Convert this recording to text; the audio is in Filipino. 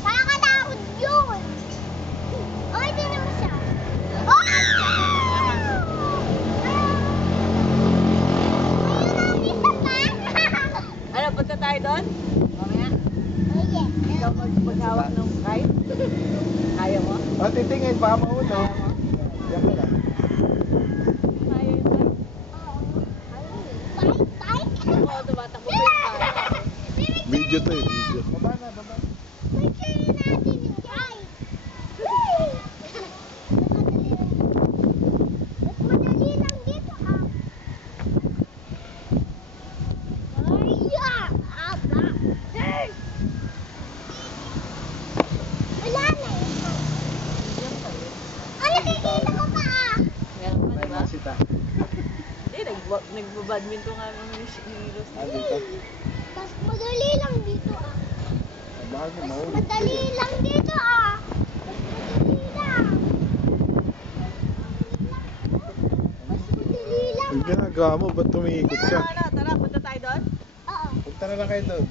Nakakatakot yun. Okay, di naman siya. Oh! Ayun ang isa pa. Ano, punta tayo doon? Mamaya? Oh, yes. Ikaw maghawak ng kite? Kaya mo? O, titingin, baka mauna. Kaya mo? Diyan ka lang. Kaya yung kite? Bike? Oo, tumatakbo pa yung kite. Video to eh, video. Baba na, baba. Picture natin yung bike. Mas madali lang dito, ah. Ay, yeah. Aba. Sir. Wala na yun. Ay, nakikita ko pa, ah. Meron pa, May diba? masita. Hindi, nagbo-badminton nga naman ni Rose. Ah, dito. Mas madali lang dito, ah. Baka Mas mauna. madali lang dito, ah. Mas madali lang. Mas madali lang. Ang ginagawa mo, ba't tumiikot ka? Ano, tara, punta tayo doon? Oo. Punta na lang kayo doon.